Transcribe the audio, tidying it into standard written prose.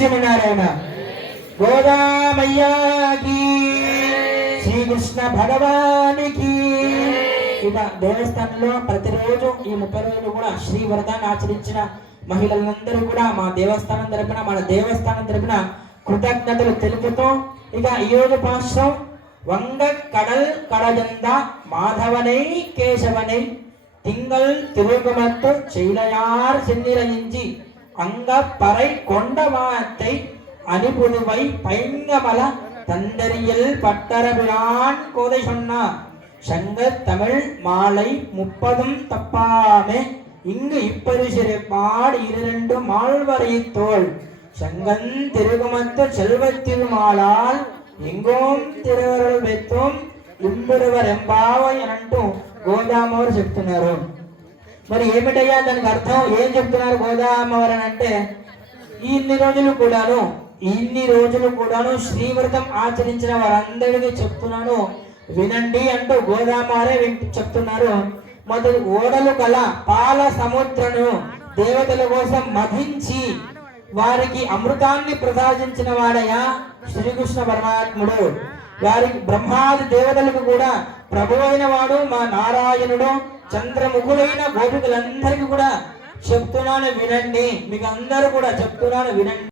శ్రీమన్నారాయణ. గోదామయ్యాకి, శ్రీకృష్ణ భగవానికి. ఇక దేవస్థానంలో ప్రతిరోజు ఈ 30 రోజులు కూడా శ్రీ వ్రతాన్ని ఆచరించిన మహిళలందరూ కూడా మా దేవస్థానం తరపున, మన దేవస్థానం తరపున కృతజ్ఞతలు తెలుపుతూ, ఇక ఈ రోజు పాశ్రం వంగ కడల్ కడజంద మాధవనై కేశవనై తింగల్ తిరుగుమత్తు చెయ్యార్ చెందిరయించి అంగ పరై కొండవాத்தை அனுபுதுவை பைங்கமல தந்தரியல் பட்டரபிரான் கோதை சொன்னா சங்க தமிழ் மாலை 30 தப்பாமே இங்கு இப்பரிசிறைப்பாடு 2 மால்வரை தோல் சங்கன் திருகுமத்து செல்வத்தில் மாலால் ఇంగోం తిరువరలు వెత్తం ఇంబురవర్ ఎంబావై అంటూ గోదామవారు చెప్తున్నారు. మరి ఏమిటయ్యా దానికి అర్థం? ఏం చెప్తున్నారు గోదామవారు అంటే, ఇన్ని రోజులు కూడాను శ్రీవ్రతం ఆచరించిన వారందరికీ చెప్తున్నాను వినండి అంటూ గోదామారే చెప్తున్నారు. మొదటి ఓడలు కల పాల సముద్రను దేవతల కోసం మధించి వారికి అమృతాన్ని ప్రసాదించిన వాడయా శ్రీకృష్ణ పరమాత్ముడు. వారికి బ్రహ్మాది దేవతలకు కూడా ప్రభువైన వాడు మా నారాయణుడు. చంద్రముఖులైన గోపికలందరికీ కూడా చెప్తున్నాను వినండి, మీకు అందరూ కూడా చెప్తున్నాను వినండి.